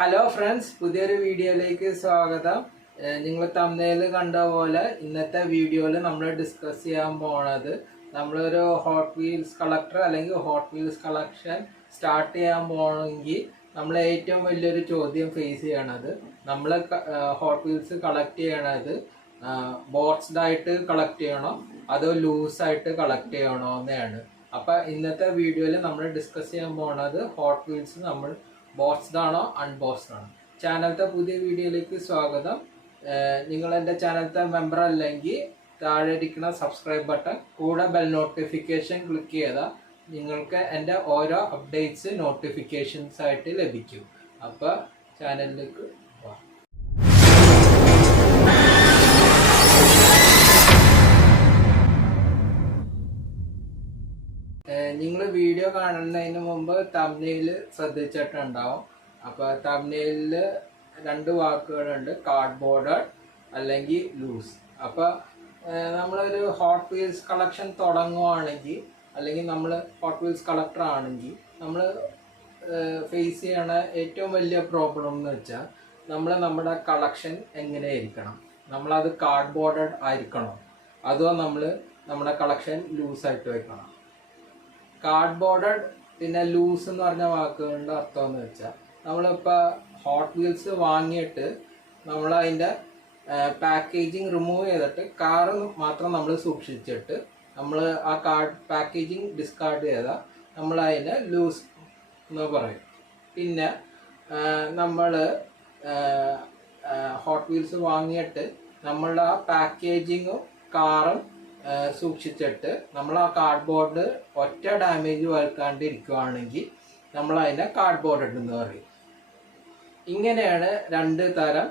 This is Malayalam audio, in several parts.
ഹലോ ഫ്രണ്ട്സ്, പുതിയൊരു വീഡിയോയിലേക്ക് സ്വാഗതം. നിങ്ങൾ തമ്മിൽ കണ്ട പോലെ ഇന്നത്തെ വീഡിയോയിൽ നമ്മൾ ഡിസ്കസ് ചെയ്യാൻ പോണത് നമ്മളൊരു ഹോട്ട് വീൽസ് കളക്ടർ അല്ലെങ്കിൽ ഹോട്ട് വീൽസ് കളക്ഷൻ സ്റ്റാർട്ട് ചെയ്യാൻ പോകണമെങ്കിൽ നമ്മൾ ഏറ്റവും വലിയൊരു ചോദ്യം ഫേസ് ചെയ്യണത് നമ്മൾ ഹോട്ട് വീൽസ് കളക്ട് ചെയ്യണത് ബോക്സ്ഡ് ആയിട്ട് കളക്ട് ചെയ്യണോ അതോ ലൂസായിട്ട് കളക്ട് ചെയ്യണോ എന്നാണ്. അപ്പം ഇന്നത്തെ വീഡിയോയിൽ നമ്മൾ ഡിസ്കസ് ചെയ്യാൻ പോണത് ഹോട്ട് വീൽസ് നമ്മൾ ബോക്സ്ഡ് ആണോ അൺബോക്സ്ഡ് ആണോ. ചാനലത്തെ പുതിയ വീഡിയോയിലേക്ക് സ്വാഗതം. നിങ്ങൾ എൻ്റെ ചാനലത്തെ മെമ്പർ അല്ലെങ്കിൽ താഴെ ഇരിക്കുന്ന സബ്സ്ക്രൈബ് ബട്ടൺ കൂടെ ബെൽ നോട്ടിഫിക്കേഷൻ ക്ലിക്ക് ചെയ്താൽ നിങ്ങൾക്ക് എൻ്റെ ഓരോ അപ്ഡേറ്റ്സ് നോട്ടിഫിക്കേഷൻസ് ആയിട്ട് ലഭിക്കും. അപ്പോൾ ചാനലിലേക്ക് പോവാം. നിങ്ങൾ വീഡിയോ കാണുന്നതിന് മുമ്പ് തംബ്നെയിൽ ശ്രദ്ധിച്ചിട്ടുണ്ടാവും. അപ്പോൾ തംബ്നെയിലിൽ രണ്ട് വാക്കുകളുണ്ട്, കാർഡ്ബോർഡ് അല്ലെങ്കിൽ ലൂസ്. അപ്പോൾ നമ്മളൊരു ഹോട്ട് വീൽസ് കളക്ഷൻ തുടങ്ങുവാണെങ്കിൽ അല്ലെങ്കിൽ നമ്മൾ ഹോട്ട് വീൽസ് കളക്ടർ ആണെങ്കിൽ നമ്മൾ ഫേസ് ചെയ്യണ ഏറ്റവും വലിയ പ്രോബ്ലം എന്ന് വെച്ചാൽ നമ്മുടെ കളക്ഷൻ എങ്ങനെയായിരിക്കണം. നമ്മളത് കാർഡ്ബോർഡ് ആയിരിക്കണോ അതോ നമ്മുടെ കളക്ഷൻ ലൂസായിട്ട് വെക്കണം. കാർഡ്ബോർഡ് പിന്നെ ലൂസ് എന്ന് പറഞ്ഞ വാക്കുകളുടെ അർത്ഥം എന്ന് വെച്ചാൽ നമ്മളിപ്പോൾ ഹോട്ട് വീൽസ് വാങ്ങിയിട്ട് നമ്മൾ അതിൻ്റെ പാക്കേജിങ് റിമൂവ് ചെയ്തിട്ട് കാറ് മാത്രം നമ്മൾ സൂക്ഷിച്ചിട്ട് നമ്മൾ ആ പാക്കേജിങ് ഡിസ്കാർഡ് ചെയ്താൽ നമ്മൾ അതിനെ ലൂസ് എന്ന് പറയും. പിന്നെ നമ്മൾ ഹോട്ട് വീൽസ് വാങ്ങിയിട്ട് നമ്മളുടെ ആ പാക്കേജിങ്ങും കാറും സൂക്ഷിച്ചിട്ട് നമ്മൾ ആ കാർഡ്ബോർഡ് ഒറ്റ ഡാമേജ് വരുത്താണ്ടിരിക്കുകയാണെങ്കിൽ നമ്മൾ അതിനെ കാർഡ്ബോർഡ് എന്ന് പറയും. ഇങ്ങനെയാണ് രണ്ട് തരം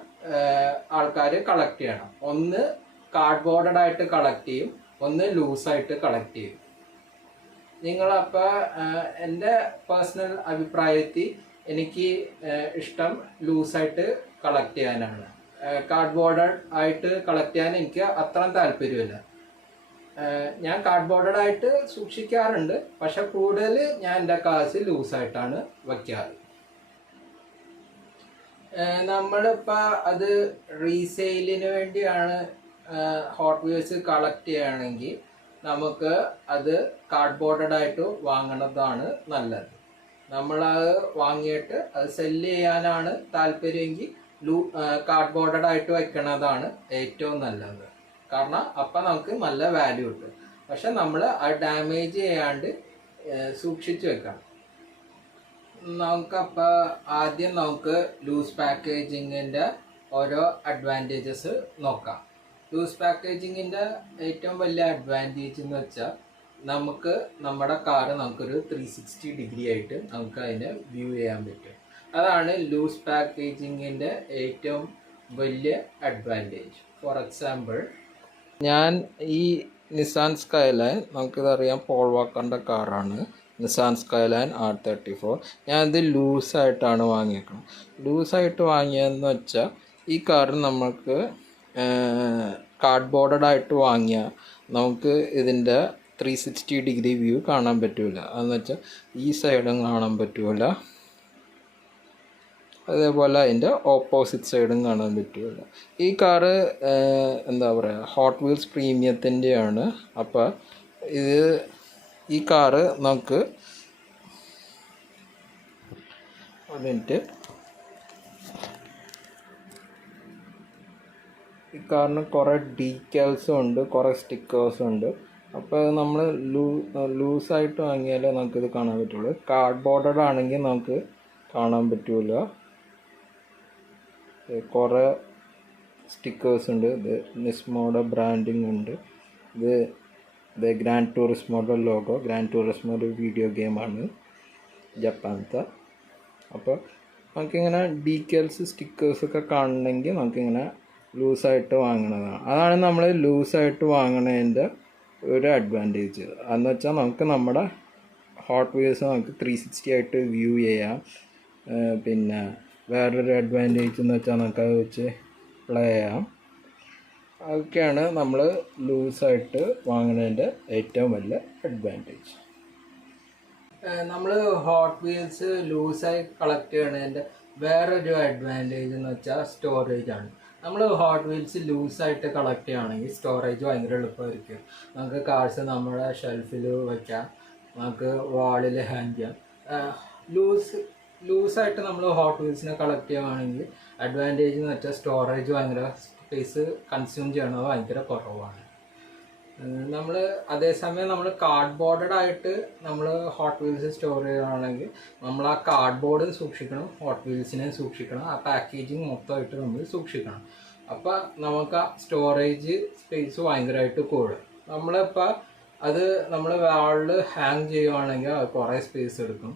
ആൾക്കാർ കളക്ട് ചെയ്യണം. ഒന്ന് കാർഡ്ബോർഡായിട്ട് കളക്ട് ചെയ്യും, ഒന്ന് ലൂസായിട്ട് കളക്ട് ചെയ്യും. നിങ്ങളപ്പോൾ എൻ്റെ പേഴ്സണൽ അഭിപ്രായത്തിൽ എനിക്ക് ഇഷ്ടം ലൂസായിട്ട് കളക്ട് ചെയ്യാനാണ്. കാർഡ്ബോർഡ് ആയിട്ട് കളക്ട് ചെയ്യാൻ എനിക്ക് അത്ര താല്പര്യമില്ല. ഞാൻ കാർഡ്ബോർഡായിട്ട് സൂക്ഷിക്കാറുണ്ട്, പക്ഷെ കൂടുതൽ ഞാൻ എൻ്റെ കാശ് ലൂസായിട്ടാണ് വയ്ക്കാറ്. നമ്മളിപ്പോൾ അത് റീസെയിലിന് വേണ്ടിയാണ് ഹോട്ട് വീൽസ് കളക്ട് ചെയ്യുകയാണെങ്കിൽ നമുക്ക് അത് കാർഡ്ബോർഡായിട്ട് വാങ്ങണതാണ് നല്ലത്. നമ്മളത് വാങ്ങിയിട്ട് അത് സെല്ല് ചെയ്യാനാണ് താല്പര്യമെങ്കിൽ കാർഡ്ബോർഡായിട്ട് വയ്ക്കണതാണ് ഏറ്റവും നല്ലത്. കാരണം അപ്പം നമുക്ക് നല്ല വാല്യൂ കിട്ടും. പക്ഷെ നമ്മൾ അത് ഡാമേജ് ചെയ്യാണ്ട് സൂക്ഷിച്ച് വെക്കണം. നമുക്കപ്പോൾ ആദ്യം നമുക്ക് ലൂസ് പാക്കേജിങ്ങിൻ്റെ ഓരോ അഡ്വാൻറ്റേജസ് നോക്കാം. ലൂസ് പാക്കേജിങ്ങിൻ്റെ ഏറ്റവും വലിയ അഡ്വാൻറ്റേജ് എന്ന് വെച്ചാൽ നമുക്ക് നമ്മുടെ കാറ് നമുക്കൊരു 360 ഡിഗ്രി ആയിട്ട് നമുക്ക് അതിനെ വ്യൂ ചെയ്യാൻ പറ്റും. അതാണ് ലൂസ് പാക്കേജിങ്ങിൻ്റെ ഏറ്റവും വലിയ അഡ്വാൻറ്റേജ്. ഫോർ എക്സാമ്പിൾ, ഞാൻ ഈ നിസാൻ സ്കൈലൈൻ, നമുക്കിതറിയാം പോൾ വാക്കറിൻ്റെ കാറാണ് നിസാൻ സ്കൈലൈൻ R34. ഞാനിത് ലൂസായിട്ടാണ് വാങ്ങിയേക്കുന്നത്. ലൂസായിട്ട് വാങ്ങിയതെന്ന് വെച്ചാൽ ഈ കാറ് നമുക്ക് കാർഡ്ബോർഡായിട്ട് വാങ്ങിയാൽ നമുക്ക് ഇതിൻ്റെ 360 ഡിഗ്രി വ്യൂ കാണാൻ പറ്റില്ല. അതെന്ന് വെച്ചാൽ ഈ സൈഡും കാണാൻ പറ്റില്ല, അതേപോലെ അതിൻ്റെ ഓപ്പോസിറ്റ് സൈഡും കാണാൻ പറ്റില്ല. ഈ കാറ് എന്താ പറയുക, ഹോട്ട് വീൽസ് പ്രീമിയത്തിൻ്റെയാണ്. അപ്പോൾ ഈ കാറ് നമുക്ക് ഈ കാറിന് കുറേ ഡീറ്റെയിൽസും ഉണ്ട്, കുറേ സ്റ്റിക്കേഴ്സും ഉണ്ട്. അപ്പോൾ നമ്മൾ ലൂസായിട്ട് വാങ്ങിയാലേ നമുക്കിത് കാണാൻ പറ്റുള്ളൂ. കാർഡ്ബോർഡഡ് ആണെങ്കിൽ നമുക്ക് കാണാൻ പറ്റില്ല. കുറേ സ്റ്റിക്കേഴ്സ് ഉണ്ട്. ഇത് നിസ്മോയുടെ ബ്രാൻഡിങ് ഉണ്ട്. ഇത് ഗ്രാൻഡ് ടൂറിസ്മോയുടെ ലോഗോ. ഗ്രാൻഡ് ടൂറിസ്മോ ഒരു വീഡിയോ ഗെയിമാണ്, ജപ്പാനത്തെ. അപ്പോൾ നമുക്കിങ്ങനെ ഡീറ്റെയിൽസ് സ്റ്റിക്കേഴ്സൊക്കെ കാണണമെങ്കിൽ നമുക്കിങ്ങനെ ലൂസായിട്ട് വാങ്ങണതാണ്. അതാണ് നമ്മൾ ലൂസായിട്ട് വാങ്ങണതിൻ്റെ ഒരു അഡ്വാൻറ്റേജ്. അതെന്ന് വെച്ചാൽ നമുക്ക് നമ്മുടെ ഹോട്ട് വീൽസ് നമുക്ക് 360 ആയിട്ട് വ്യൂ ചെയ്യാം. പിന്നെ വേറൊരു അഡ്വാൻറ്റേജ് എന്ന് വെച്ചാൽ നമുക്കത് വെച്ച് പ്ലേ ചെയ്യാം. അതൊക്കെയാണ് നമ്മൾ ലൂസായിട്ട് വാങ്ങുന്നതിൻ്റെ ഏറ്റവും വലിയ അഡ്വാൻറ്റേജ്. നമ്മൾ ഹോട്ട് വീൽസ് ലൂസായി കളക്ട് ചെയ്യണതിൻ്റെ വേറൊരു അഡ്വാൻറ്റേജ് എന്ന് വെച്ചാൽ സ്റ്റോറേജ് ആണ്. നമ്മൾ ഹോട്ട് വീൽസ് ലൂസായിട്ട് കളക്ട് ചെയ്യുകയാണെങ്കിൽ സ്റ്റോറേജ് ഭയങ്കര എളുപ്പമായിരിക്കും. നമുക്ക് കാർസ് നമ്മുടെ ഷെൽഫിൽ വയ്ക്കാം, നമുക്ക് വാളിൽ ഹാങ് ചെയ്യാം. ലൂസായിട്ട് നമ്മൾ ഹോട്ട് വീൽസിനെ കളക്ട് ചെയ്യുകയാണെങ്കിൽ അഡ്വാൻറ്റേജ് എന്ന് വെച്ചാൽ സ്റ്റോറേജ് ഭയങ്കര സ്പേസ് കൺസ്യൂം ചെയ്യണത് ഭയങ്കര കുറവാണ്. നമ്മൾ അതേസമയം നമ്മൾ കാർഡ്ബോർഡായിട്ട് നമ്മൾ ഹോട്ട് വീൽസ് സ്റ്റോർ ചെയ്യുകയാണെങ്കിൽ നമ്മൾ ആ കാർഡ്ബോർഡും സൂക്ഷിക്കണം, ഹോട്ട് വീൽസിനെ സൂക്ഷിക്കണം, ആ പാക്കേജിങ് മൊത്തമായിട്ട് നമ്മൾ സൂക്ഷിക്കണം. അപ്പോൾ നമുക്ക് ആ സ്റ്റോറേജ് സ്പേസ് ഭയങ്കരമായിട്ട് കൂടും. നമ്മളിപ്പോൾ അത് നമ്മൾ വാളിൽ ഹാങ് ചെയ്യുകയാണെങ്കിൽ അത് കുറേ സ്പേസ് എടുക്കും.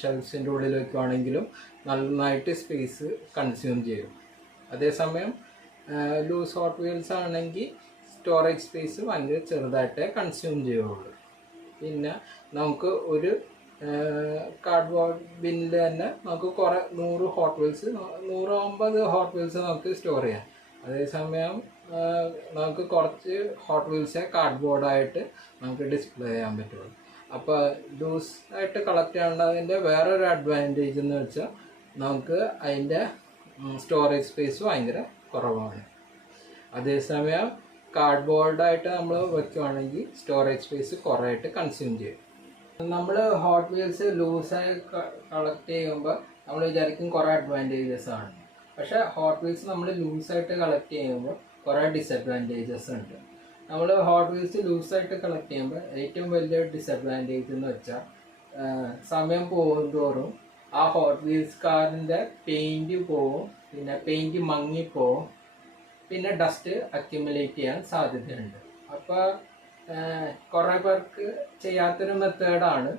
ഷെൽഫ്സിൻ്റെ ഉള്ളിൽ വയ്ക്കുകയാണെങ്കിലും നന്നായിട്ട് സ്പേസ് കൺസ്യൂം ചെയ്യും. അതേസമയം ലൂസ് ഹോട്ട് വീൽസ് ആണെങ്കിൽ സ്റ്റോറേജ് സ്പേസ് ഭയങ്കര ചെറുതായിട്ടേ കൺസ്യൂം ചെയ്യുള്ളൂ. പിന്നെ നമുക്ക് ഒരു കാർഡ്ബോർഡ് ബിന്നിൽ തന്നെ നമുക്ക് കുറേ 100 ഹോട്ട് വീൽസ് 150 ഹോട്ട് വീൽസ് നമുക്ക് സ്റ്റോർ ചെയ്യാം. അതേസമയം നമുക്ക് കുറച്ച് ഹോട്ട് വീൽസേ കാർഡ്ബോർഡായിട്ട് നമുക്ക് ഡിസ്പ്ലേ ചെയ്യാൻ പറ്റുള്ളൂ. അപ്പോൾ ലൂസ് ആയിട്ട് കളക്ട് ചെയ്യേണ്ടതിൻ്റെ വേറൊരു അഡ്വാൻറ്റേജ് എന്ന് വെച്ചാൽ നമുക്ക് അതിൻ്റെ സ്റ്റോറേജ് സ്പേസ് ഭയങ്കര കുറവാണ്. അതേസമയം കാർഡ്ബോർഡായിട്ട് നമ്മൾ വയ്ക്കുകയാണെങ്കിൽ സ്റ്റോറേജ് സ്പേസ് കുറേ ആയിട്ട് കൺസ്യൂം ചെയ്യും. നമ്മൾ ഹോട്ട് വീൽസ് ലൂസായി കളക്ട് ചെയ്യുമ്പോൾ നമ്മൾ വിചാരിക്കും കുറേ അഡ്വാൻറ്റേജസ് ആണ്. പക്ഷേ ഹോട്ട് വീൽസ് നമ്മൾ ലൂസായിട്ട് കളക്ട് ചെയ്യുമ്പോൾ കുറേ ഡിസഡ്വാൻറ്റേജസ് ഉണ്ട്. നമ്മൾ ഹോട്ട് വീൽസ് ലൂസായിട്ട് കളക്ട് ചെയ്യുമ്പോൾ ഏറ്റവും വലിയ ഡിസഡ്വാൻറ്റേജ് എന്ന് വെച്ചാൽ സമയം പോകുന്തോറും ആ ഹോട്ട് വീൽസ് കാറിൻ്റെ പെയിൻറ്റ് പോവും, പിന്നെ പെയിൻറ്റ് മങ്ങിപ്പോവും, പിന്നെ ഡസ്റ്റ് അക്യുമുലേറ്റ് ചെയ്യാൻ സാധ്യതയുണ്ട്. അപ്പോൾ കുറേ പേർക്ക് ചെയ്യാത്തൊരു മെത്തേഡാണ്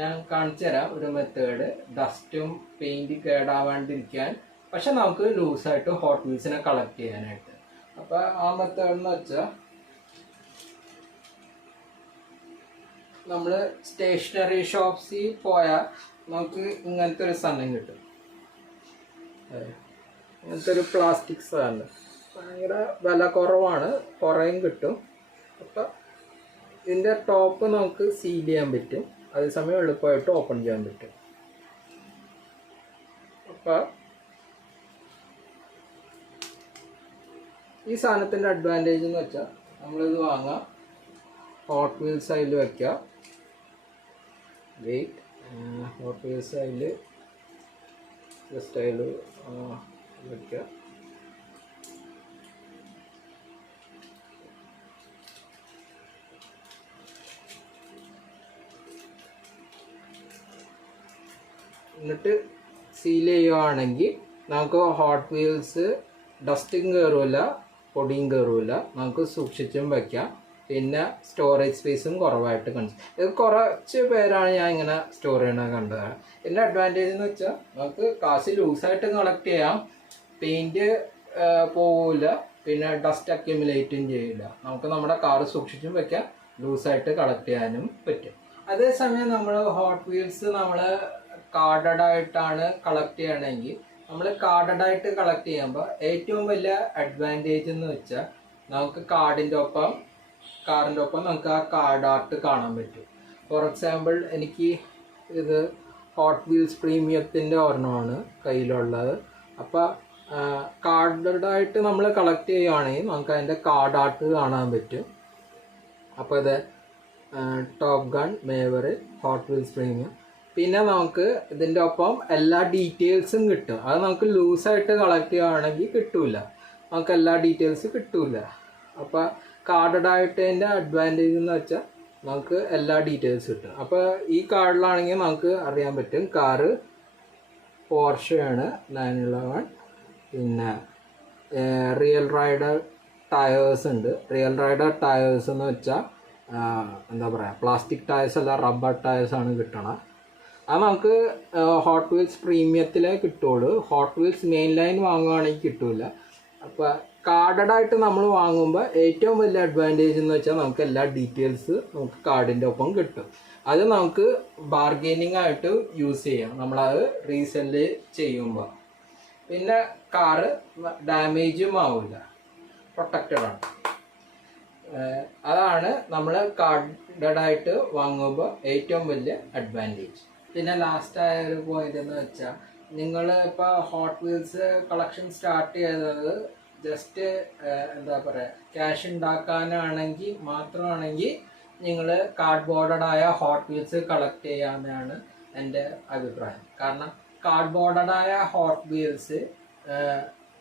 ഞാൻ കാണിച്ചു തരാം. ഒരു മെത്തേഡ് ഡസ്റ്റും പെയിൻറ്റ് കേടാവാണ്ടിരിക്കാൻ, പക്ഷെ നമുക്ക് ലൂസായിട്ട് ഹോട്ട് വീൽസിനെ കളക്ട് ചെയ്യാനായിട്ട്. അപ്പോൾ ആ മെത്തേഡ് എന്ന് വെച്ചാൽ നമ്മൾ സ്റ്റേഷനറി ഷോപ്സിൽ പോയാൽ നമുക്ക് ഇങ്ങനത്തെ ഒരു സാധനം കിട്ടും. ഇങ്ങനത്തെ ഒരു പ്ലാസ്റ്റിക് സാധനം ഭയങ്കര വില കുറവാണ്, കുറേയും കിട്ടും. അപ്പം ഇതിൻ്റെ ടോപ്പ് നമുക്ക് സീൽ ചെയ്യാൻ പറ്റും, അതേസമയം എളുപ്പമായിട്ട് ഓപ്പൺ ചെയ്യാൻ പറ്റും. അപ്പം ഈ സാധനത്തിൻ്റെ അഡ്വാൻറ്റേജ് എന്ന് വെച്ചാൽ നമ്മളിത് വാങ്ങാം, ഹോട്ട് വീൽസ് അതിൽ വയ്ക്കുക, വെയിറ്റ് ഹോട്ട് വീൽസ് അതിൽ ജസ്റ്റ് അതിൽ വയ്ക്കുക. എന്നിട്ട് സീൽ ചെയ്യുകയാണെങ്കിൽ നമുക്ക് ഹോട്ട് വീൽസ് ഡസ്റ്റും കയറില്ല, പൊടിയും കയറില്ല, നമുക്ക് സൂക്ഷിച്ചും വയ്ക്കാം. പിന്നെ സ്റ്റോറേജ് സ്പേസും കുറവായിട്ട് ഇത് കുറച്ച് പേരാണ് ഞാൻ ഇങ്ങനെ സ്റ്റോർ ചെയ്യണത് കണ്ടത്. ഇതിൻ്റെ അഡ്വാൻറ്റേജ് എന്ന് വെച്ചാൽ നമുക്ക് കാശ് ലൂസായിട്ട് കളക്ട് ചെയ്യാം, പെയിൻറ്റ് പോവില്ല, പിന്നെ ഡസ്റ്റ് അക്യുമുലേറ്റും ചെയ്യില്ല. നമുക്ക് നമ്മുടെ കാറ് സൂക്ഷിച്ചും വയ്ക്കാം, ലൂസായിട്ട് കളക്ട് ചെയ്യാനും പറ്റും. അതേസമയം നമ്മൾ ഹോട്ട് വീൽസ് നമ്മൾ കാർഡഡായിട്ടാണ് കളക്ട് ചെയ്യണമെങ്കിൽ നമ്മൾ കാർഡഡായിട്ട് കളക്ട് ചെയ്യുമ്പോൾ ഏറ്റവും വലിയ അഡ്വാൻറ്റേജ് എന്ന് വെച്ചാൽ നമുക്ക് കാറിൻ്റെ ഒപ്പം നമുക്ക് ആ കാർഡ് ആർട്ട് കാണാൻ പറ്റും. ഫോർ എക്സാമ്പിൾ എനിക്ക് ഇത് ഹോട്ട് വീൽസ് പ്രീമിയത്തിൻ്റെ ഒരെണ്ണമാണ് കയ്യിലുള്ളത്. അപ്പോൾ കാർഡായിട്ട് നമ്മൾ കളക്ട് ചെയ്യുകയാണെങ്കിൽ നമുക്ക് അതിൻ്റെ കാർഡ് ആർട്ട് കാണാൻ പറ്റും. അപ്പോൾ ഇത് top gun, Maverick, hot wheels premium. പിന്നെ നമുക്ക് ഇതിൻ്റെ ഒപ്പം എല്ലാ ഡീറ്റെയിൽസും കിട്ടും. അത് നമുക്ക് ലൂസായിട്ട് കളക്ട് ചെയ്യുകയാണെങ്കിൽ കിട്ടില്ല, നമുക്ക് എല്ലാ ഡീറ്റെയിൽസും കിട്ടില്ല. അപ്പോൾ കാർഡഡായിട്ടതിൻ്റെ അഡ്വാൻറ്റേജ് എന്ന് വെച്ചാൽ നമുക്ക് എല്ലാ ഡീറ്റെയിൽസ് കിട്ടും. അപ്പോൾ ഈ കാർഡിലാണെങ്കിൽ നമുക്ക് അറിയാൻ പറ്റും കാറ് പോർഷയാണ് 911. പിന്നെ റിയൽ റൈഡർ ടയേഴ്സ് ഉണ്ട്. റിയൽ റൈഡർ ടയേഴ്സ് എന്ന് വെച്ചാൽ എന്താ പറയുക, പ്ലാസ്റ്റിക് ടയേഴ്സ് അല്ല, റബ്ബർ ടയേഴ്സാണ് കിട്ടണം. അത് നമുക്ക് ഹോട്ട് വീൽസ് പ്രീമിയത്തിലേ കിട്ടുള്ളൂ, ഹോട്ട് വീൽസ് മെയിൻ ലൈൻ വാങ്ങുകയാണെങ്കിൽ കിട്ടില്ല. അപ്പോൾ കാർഡഡായിട്ട് നമ്മൾ വാങ്ങുമ്പോൾ ഏറ്റവും വലിയ അഡ്വാൻറ്റേജ് എന്ന് വെച്ചാൽ നമുക്ക് എല്ലാ ഡീറ്റെയിൽസ് നമുക്ക് കാർഡിൻ്റെ ഒപ്പം കിട്ടും. അത് നമുക്ക് ബാർഗെയിനിങ് ആയിട്ട് യൂസ് ചെയ്യാം നമ്മളത് റീസെല് ചെയ്യുമ്പോൾ. പിന്നെ കാറ് ഡാമേജും ആവില്ല, പ്രൊട്ടക്റ്റഡാണ്. അതാണ് നമ്മൾ കാർഡഡായിട്ട് വാങ്ങുമ്പോൾ ഏറ്റവും വലിയ അഡ്വാൻറ്റേജ്. പിന്നെ ലാസ്റ്റ് ആയ ഒരു പോയിന്റ് എന്ന് വെച്ചാൽ നിങ്ങൾ ഇപ്പോൾ ഹോട്ട് വീൽസ് കളക്ഷൻ സ്റ്റാർട്ട് ചെയ്തത് ജസ്റ്റ് എന്താ പറയുക ക്യാഷ് ഉണ്ടാക്കാനാണെങ്കിൽ മാത്രമാണെങ്കിൽ നിങ്ങൾ കാർഡ്ബോർഡായ ഹോട്ട് വീൽസ് കളക്ട് ചെയ്യാമെന്നാണ് എൻ്റെ അഭിപ്രായം. കാരണം കാർഡ്ബോർഡായ ഹോട്ട് വീൽസ്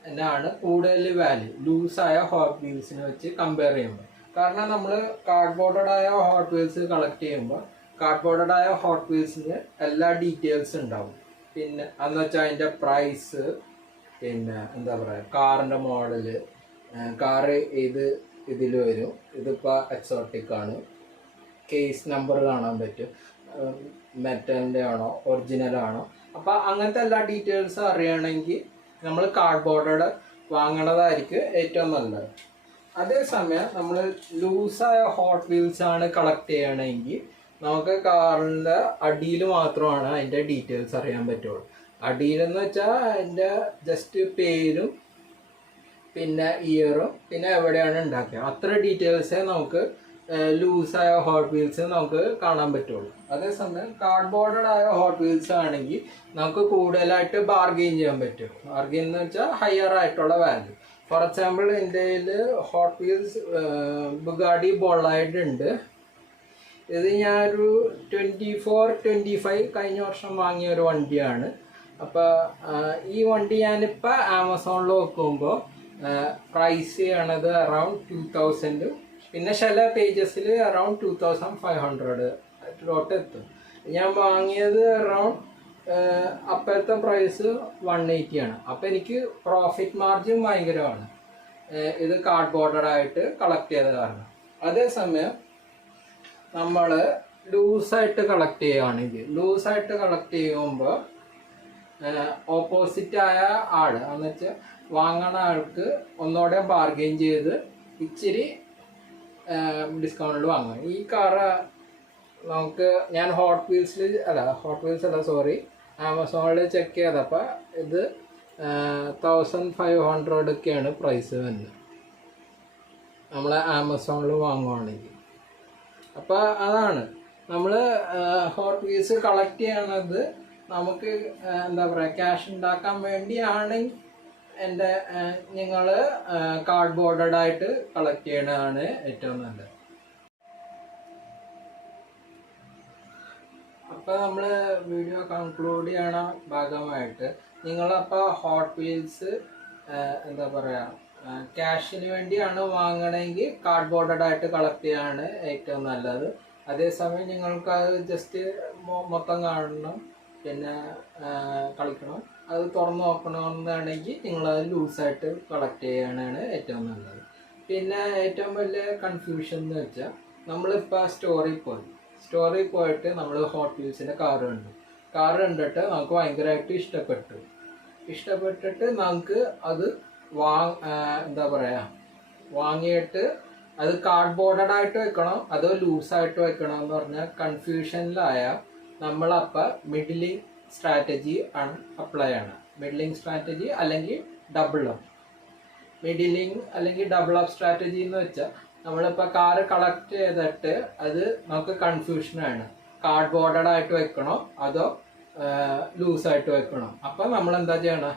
എന്നാണ് കൂടുതൽ വാല്യൂ ലൂസായ ഹോട്ട് വീൽസിനെ വെച്ച് കമ്പയർ ചെയ്യുമ്പോൾ. കാരണം നമ്മൾ കാർഡ്ബോർഡായ ഹോട്ട് വീൽസ് കളക്ട് ചെയ്യുമ്പോൾ കാർഡ്ബോർഡായ ഹോട്ട് വീൽസിന് എല്ലാ ഡീറ്റെയിൽസ് ഉണ്ടാവും. പിന്നെ എന്ന് വെച്ചാൽ അതിൻ്റെ പ്രൈസ്, പിന്നെ എന്താ പറയുക കാറിൻ്റെ മോഡല്, കാറ് ഏത് ഇതിൽ വരും, ഇതിപ്പോൾ എക്സോട്ടിക് ആണ്, കേസ് നമ്പർ കാണാൻ പറ്റും, മെറ്റലിൻ്റെ ആണോ ഒറിജിനൽ ആണോ. അപ്പോൾ അങ്ങനത്തെ എല്ലാ ഡീറ്റെയിൽസും അറിയണമെങ്കിൽ നമ്മൾ കാർഡ്ബോർഡ് വാങ്ങണതായിരിക്കും ഏറ്റവും നല്ലത്. അതേസമയം നമ്മൾ ലൂസായ ഹോട്ട് വീൽസ് ആണ് കളക്ട് ചെയ്യണമെങ്കിൽ നമുക്ക് കാറിൻ്റെ അടിയിൽ മാത്രമാണ് അതിൻ്റെ ഡീറ്റെയിൽസ് അറിയാൻ പറ്റുള്ളൂ. അടിയിലെന്ന് വെച്ചാൽ അതിൻ്റെ ജസ്റ്റ് പേരും പിന്നെ ഇയറും പിന്നെ എവിടെയാണ് ഉണ്ടാക്കിയത്, അത്ര ഡീറ്റെയിൽസേ നമുക്ക് ലൂസായ ഹോട്ട് വീൽസ് നമുക്ക് കാണാൻ പറ്റുള്ളൂ. അതേസമയം കാർഡ്ബോർഡായ ഹോട്ട് വീൽസ് ആണെങ്കിൽ നമുക്ക് കൂടുതലായിട്ട് ബാർഗെയിൻ ചെയ്യാൻ പറ്റും. ബാർഗെയിൻ എന്ന് വെച്ചാൽ ഹയർ ആയിട്ടുള്ള വാല്യൂ. ഫോർ എക്സാമ്പിൾ എൻ്റെ കയ്യിൽ ഹോട്ട് വീൽസ് ബുഗാഡി ബൊളൈഡ് ഉണ്ട്. ഇത് ഞാനൊരു 24-25 കഴിഞ്ഞ വർഷം വാങ്ങിയ ഒരു വണ്ടിയാണ്. അപ്പോൾ ഈ വണ്ടി ഞാനിപ്പോൾ ആമസോണിൽ നോക്കുമ്പോൾ പ്രൈസ് ചെയ്യണത് അറൗണ്ട് 2000, പിന്നെ ചില പേജസിൽ അറൗണ്ട് 2500 ലോട്ട് എത്തും. ഞാൻ വാങ്ങിയത് അറൗണ്ട് അപ്പോഴത്തെ പ്രൈസ് 180 ആണ്. അപ്പോൾ എനിക്ക് പ്രോഫിറ്റ് മാർജിൻ ഭയങ്കരമാണ് ഇത് കാർഡ്ബോർഡായിട്ട് കളക്ട് ചെയ്ത കാരണം. അതേസമയം നമ്മൾ ലൂസായിട്ട് കളക്ട് ചെയ്യുകയാണെങ്കിൽ ലൂസായിട്ട് കളക്ട് ചെയ്യുമ്പോൾ ഓപ്പോസിറ്റായ ആൾ എന്ന് വെച്ചാൽ വാങ്ങണ ആൾക്ക് ഒന്നുകൂടെ ബാർഗെയിൻ ചെയ്ത് ഇച്ചിരി ഡിസ്കൗണ്ടിൽ വാങ്ങാം. ഈ കാറ് നമുക്ക് ഞാൻ ഹോട്ട് വീൽസ് അല്ല ആമസോണിൽ ചെക്ക് ചെയ്തപ്പോൾ ഇത് 1500 ഒക്കെയാണ് പ്രൈസ് വരുന്നത് നമ്മൾ ആമസോണിൽ വാങ്ങുവാണെങ്കിൽ. അപ്പോൾ അതാണ് നമ്മൾ ഹോട്ട് വീൽസ് കളക്ട് ചെയ്യണത് നമുക്ക് എന്താ പറയുക ക്യാഷ് ഉണ്ടാക്കാൻ വേണ്ടിയാണെങ്കിൽ നിങ്ങൾ കാർഡ്ബോർഡായിട്ട് കളക്ട് ചെയ്യണതാണ് ഏറ്റവും നല്ലത്. അപ്പോൾ നമ്മൾ വീഡിയോ കൺക്ലൂഡ് ചെയ്യണ ഭാഗമായിട്ട് നിങ്ങളപ്പോൾ ഹോട്ട് വീൽസ് എന്താ പറയുക ക്യാഷിന് വേണ്ടിയാണ് വാങ്ങണമെങ്കിൽ കാർഡ്ബോർഡായിട്ട് കളക്ട് ചെയ്യാണ് ഏറ്റവും നല്ലത്. അതേസമയം നിങ്ങൾക്ക് അത് ജസ്റ്റ് മൊത്തം കാണണം പിന്നെ കളിക്കണം, അത് തുറന്ന് നോക്കണമെന്നാണെങ്കിൽ നിങ്ങളത് ലൂസായിട്ട് കളക്ട് ചെയ്യാനാണ് ഏറ്റവും നല്ലത്. പിന്നെ ഏറ്റവും വലിയ കൺഫ്യൂഷൻ എന്ന് വെച്ചാൽ നമ്മളിപ്പോൾ സ്റ്റോറിൽ പോയിട്ട് നമ്മൾ ഹോട്ട് വീൽസിൻ്റെ കാറ് കണ്ടിട്ട് നമുക്ക് ഭയങ്കരമായിട്ട് ഇഷ്ടപ്പെട്ടിട്ട് നമുക്ക് അത് എന്താ പറയുക വാങ്ങിയിട്ട് അത് കാർഡ്ബോർഡായിട്ട് വെക്കണോ അതോ ലൂസായിട്ട് വെക്കണോ എന്ന് പറഞ്ഞാൽ കൺഫ്യൂഷനിലായ നമ്മളപ്പോൾ മിഡിലിംഗ് സ്ട്രാറ്റജി ആണ് അപ്ലൈ ചെയ്യണം. മിഡിലിംഗ് സ്ട്രാറ്റജി അല്ലെങ്കിൽ ഡബിൾ അപ്പ് സ്ട്രാറ്റജി എന്ന് വെച്ചാൽ നമ്മളിപ്പോൾ കാറ് കളക്ട് ചെയ്തിട്ട് അത് നമുക്ക് കൺഫ്യൂഷനാണ് കാർഡ്ബോർഡായിട്ട് വെക്കണോ അതോ ലൂസായിട്ട് വെക്കണോ. അപ്പം നമ്മൾ എന്താ ചെയ്യണം,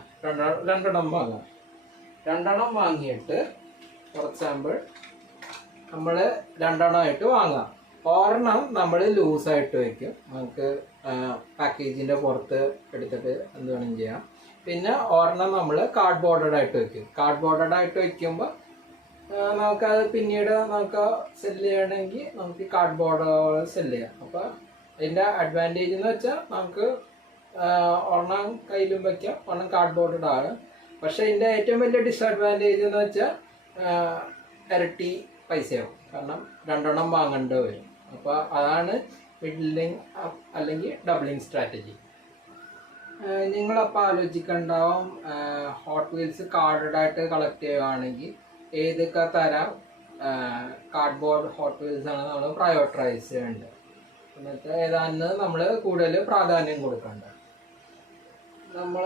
രണ്ടെണ്ണം വാങ്ങിയിട്ട് ഫോർ എക്സാമ്പിൾ നമ്മൾ രണ്ടെണ്ണമായിട്ട് വാങ്ങാം. ഒരെണ്ണം നമ്മൾ ലൂസായിട്ട് വയ്ക്കും, നമുക്ക് പാക്കേജിൻ്റെ പുറത്ത് എടുത്തിട്ട് എന്ത് വേണമെങ്കിലും ചെയ്യാം. പിന്നെ ഒരെണ്ണം നമ്മൾ കാർഡ്ബോർഡായിട്ട് വയ്ക്കും. കാർഡ്ബോർഡായിട്ട് വയ്ക്കുമ്പോൾ നമുക്കത് പിന്നീട് നമുക്ക് സെല്ല് ചെയ്യണമെങ്കിൽ നമുക്ക് കാർഡ്ബോർഡ് സെല്ല് ചെയ്യാം. അപ്പോൾ അതിൻ്റെ അഡ്വാൻറ്റേജ് എന്ന് വെച്ചാൽ നമുക്ക് ഒരെണ്ണം കയ്യിലും വയ്ക്കാം, ഒരെണ്ണം കാർഡ്ബോർഡാകും. പക്ഷേ ഇതിൻ്റെ ഏറ്റവും വലിയ ഡിസഡ്വാൻറ്റേജ് എന്ന് വെച്ചാൽ ഇരട്ടി പൈസയാവും, കാരണം രണ്ടെണ്ണം വാങ്ങേണ്ടി വരും. അപ്പോൾ അതാണ് മിഡിലിംഗ് അല്ലെങ്കിൽ ഡബിളിംഗ് സ്ട്രാറ്റജി. നിങ്ങളപ്പോൾ ആലോചിക്കണ്ടാവും ഹോട്ട് വീൽസ് കാർഡായിട്ട് കളക്ട് ചെയ്യുകയാണെങ്കിൽ ഏതൊക്കെ തരം കാർഡ്ബോർഡ് ഹോട്ട് വീൽസ് ആണ് നമ്മൾ പ്രയോറിറ്റൈസ് ചെയ്യേണ്ടത്, എന്നിട്ട് ഏതാണെന്ന് നമ്മൾ കൂടുതൽ പ്രാധാന്യം കൊടുക്കേണ്ടത്. നമ്മൾ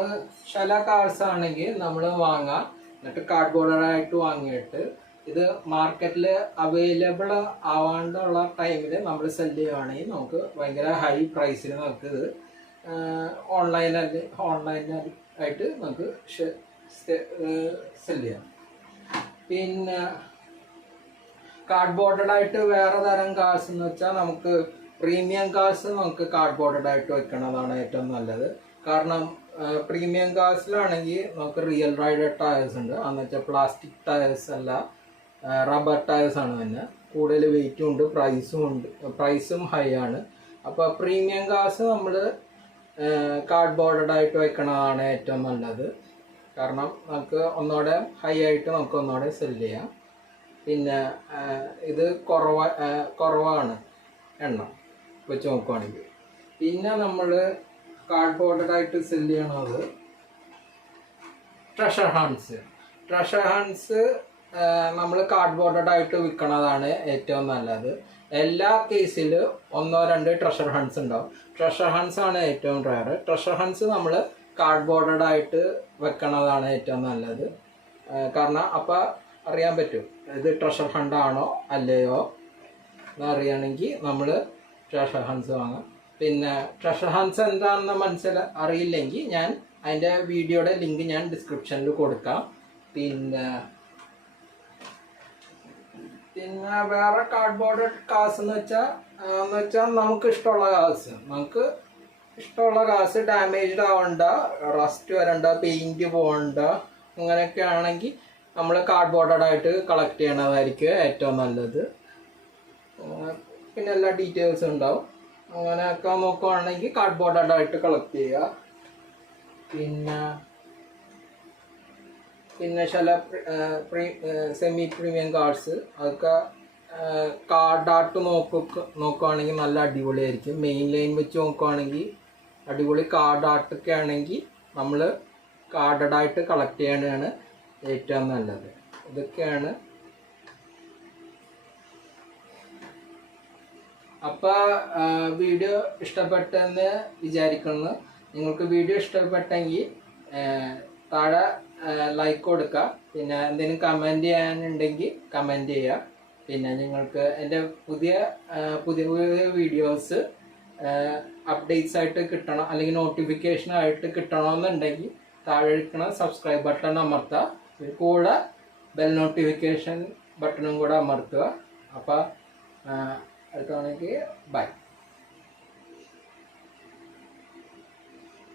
ചില കാർസ് ആണെങ്കിൽ നമ്മൾ വാങ്ങാം, എന്നിട്ട് കാർഡ്ബോർഡായിട്ട് വാങ്ങിയിട്ട് ഇത് മാർക്കറ്റിൽ അവൈലബിൾ ആവാണ്ടുള്ള ടൈമിൽ നമ്മൾ സെല് ചെയ്യുകയാണെങ്കിൽ നമുക്ക് ഭയങ്കര ഹൈ പ്രൈസിൽ നമുക്കിത് ഓൺലൈനായിട്ട് നമുക്ക് സെല് ചെയ്യാം. പിന്നെ കാർഡ്ബോർഡായിട്ട് വേറെ തരം കാർസ് എന്ന് വെച്ചാൽ നമുക്ക് പ്രീമിയം കാർസ് നമുക്ക് കാർഡ്ബോർഡായിട്ട് വെക്കണതാണ് ഏറ്റവും നല്ലത്. കാരണം പ്രീമിയം കാർസിലാണെങ്കിൽ നമുക്ക് റിയൽ റൈഡർ ടയേഴ്സ് ഉണ്ട്, എന്ന് വെച്ചാൽ പ്ലാസ്റ്റിക് ടയേഴ്സ് അല്ല, റബ്ബർ ടയേഴ്സ് ആണ് തന്നെ. കൂടുതൽ വെയിറ്റും ഉണ്ട്, പ്രൈസും ഹൈ ആണ്. അപ്പോൾ പ്രീമിയം കാർസ് നമ്മൾ കാർഡ്ബോർഡായിട്ട് വെക്കണതാണ് ഏറ്റവും നല്ലത്. കാരണം നമുക്ക് ഒന്നുകൂടെ ഹൈ ആയിട്ട് നമുക്ക് ഒന്നുകൂടെ സെല് ചെയ്യാം. പിന്നെ ഇത് കുറവാണ് എണ്ണം വെച്ച് നോക്കുവാണെങ്കിൽ. പിന്നെ നമ്മൾ കാർഡ്ബോർഡായിട്ട് സെല് ചെയ്യണത് ട്രഷർ ഹൺസ് നമ്മൾ കാർഡ്ബോർഡായിട്ട് വിൽക്കണതാണ് ഏറ്റവും നല്ലത്. എല്ലാ കേസിലും 1-2 ട്രഷർ ഹൺസ് ഉണ്ടാവും. ട്രഷർ ഹൺസ് ആണ് ഏറ്റവും റയർ. ട്രഷർ ഹൺസ് നമ്മൾ കാർഡ്ബോർഡായിട്ട് വെക്കണതാണ് ഏറ്റവും നല്ലത്. കാരണം അപ്പം അറിയാൻ പറ്റും ഇത് ട്രഷർ ഹണ്ടാണോ അല്ലയോ എന്നറിയണമെങ്കിൽ നമ്മൾ ട്രഷർ ഹൺസ് വാങ്ങാം. പിന്നെ ട്രഷർ ഹൺസ് എന്താണെന്ന് അറിയില്ലെങ്കിൽ ഞാൻ അതിൻ്റെ വീഡിയോയുടെ ലിങ്ക് ഞാൻ ഡിസ്ക്രിപ്ഷനിൽ കൊടുക്കാം. പിന്നെ വേറെ കാർഡ്ബോർഡ് കാർസ് എന്ന് വെച്ചാൽ നമുക്ക് ഇഷ്ടമുള്ള കാർസ് ഡാമേജ്ഡ് ആവണ്ട, റസ്റ്റ് വരണ്ട, പെയിൻറ്റ് പോകണ്ട, അങ്ങനെയൊക്കെ ആണെങ്കിൽ നമ്മൾ കാർഡ്ബോർഡായിട്ട് കളക്ട് ചെയ്യണതായിരിക്കും ഏറ്റവും നല്ലത്. പിന്നെ എല്ലാ ഡീറ്റെയിൽസും ഉണ്ടാവും. അങ്ങനെയൊക്കെ നോക്കുകയാണെങ്കിൽ കാർഡ്ബോർഡായിട്ട് കളക്ട് ചെയ്യുക. പിന്നെ ചില സെമി പ്രീമിയം കാർഡ്സ് അതൊക്കെ കാർഡ് ആർട്ട് നോക്കുകയാണെങ്കിൽ നല്ല അടിപൊളിയായിരിക്കും. മെയിൻ ലൈൻ വെച്ച് നോക്കുകയാണെങ്കിൽ അടിപൊളി കാർഡ് ആർട്ടൊക്കെ ആണെങ്കിൽ നമ്മൾ കാർഡായിട്ട് കളക്ട് ചെയ്യണതാണ് ഏറ്റവും നല്ലത്. ഇതൊക്കെയാണ്. അപ്പോൾ വീഡിയോ ഇഷ്ടപ്പെട്ടെന്ന് വിചാരിക്കുന്നു. നിങ്ങൾക്ക് വീഡിയോ ഇഷ്ടപ്പെട്ടെങ്കിൽ താഴെ ലൈക്ക് കൊടുക്കുക. പിന്നെ എന്തെങ്കിലും കമൻറ്റ് ചെയ്യാനുണ്ടെങ്കിൽ കമൻറ്റ് ചെയ്യുക. പിന്നെ നിങ്ങൾക്ക് എൻ്റെ പുതിയ വീഡിയോസ് അപ്ഡേറ്റ്സ് ആയിട്ട് കിട്ടണം, അല്ലെങ്കിൽ നോട്ടിഫിക്കേഷനായിട്ട് കിട്ടണമെന്നുണ്ടെങ്കിൽ താഴെ ഇരിക്കുന്ന സബ്സ്ക്രൈബ് ബട്ടൺ അമർത്തുക. കൂടെ ബെൽ നോട്ടിഫിക്കേഷൻ ബട്ടണും കൂടെ അമർത്തുക. അപ്പോൾ അടുത്ത ബൈ.